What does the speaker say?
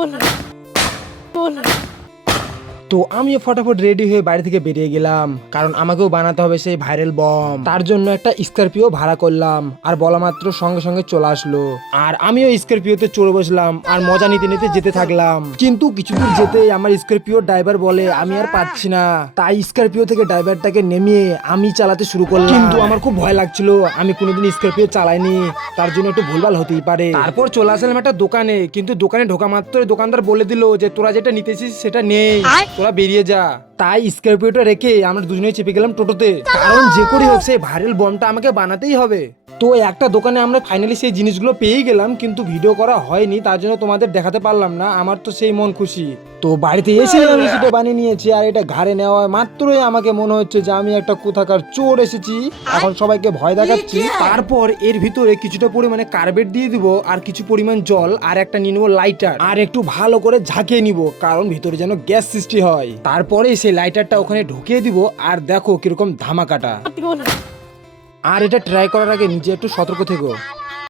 ਬੋਲ ਬੋਲ তো আমিও ফটাফট রেডি হয়ে বাড়ি থেকে বেরিয়ে গেলাম। কারণ আমাকেও বানাতে হবে সেই ভাইরাল বম তার জন্য একটা স্করপিও ভাড়া করলাম, আর বলা মাত্র সঙ্গে সঙ্গে চলে আসলো। আর আমিও স্করপিওতে চড়ে বসলাম, আর মজা নিতে নিতে যেতে থাকলাম। কিন্তু কিছু দূর যেতে আমার স্করপিও ড্রাইভার বলে, আমি আর পারছি না। তাই স্করপিও থেকে ড্রাইভারটাকে নেমিয়ে আমি চালাতে শুরু করলাম। কিন্তু আমার খুব ভয় লাগছিল, আমি কোনোদিন স্করপিও চালাইনি। তার জন্য একটু ভুলভাল হতেই পারে। তারপর চলে আসলাম একটা দোকানে, কিন্তু দোকানে ঢোকা মাত্র দোকানদার বলে দিল যে, তোরা যেটা নিতেছিস সেটা নেই তোরা বেরিয়ে যা। তাই স্কর্পিওটা রেখে আমরা দুজনেই চেপে গেলাম টোটোতে। কারণ যে করে হোক, সেই ভাইরাল বমটা আমাকে বানাতেই হবে। তো একটা দোকানে আমরা ফাইনালি সেই জিনিসগুলো পেয়েই গেলাম কিন্তু ভিডিও করা হয়নি তার জন্য তোমাদের দেখাতে পারলাম না আমার তো সেই মন খুশি। তো বাড়িতে এসে আমি সেটা বানিয়ে নিয়েছি আর এটা ঘাড়ে নেওয়া মাত্রই আমাকে মনে হচ্ছে যে আমি একটা কোথাকার চোর এসেছি। এখন সবাইকে ভয় দেখাচ্ছি। তারপর এর ভিতরে কিছুটা পরিমাণে কার্বেট দিয়ে দিব আর কিছু পরিমাণ জল আর একটা নিয়ে নেব লাইটার আর একটু ভালো করে ঝাঁকিয়ে নিব কারণ ভিতরে যেন গ্যাস সৃষ্টি হয়। তারপরে সেই লাইটারটা ওখানে ঢুকিয়ে দিব আর দেখো কীরকম ধামাকাটা। আর এটা ট্রাই করার আগে নিজে একটু সতর্ক থেকো।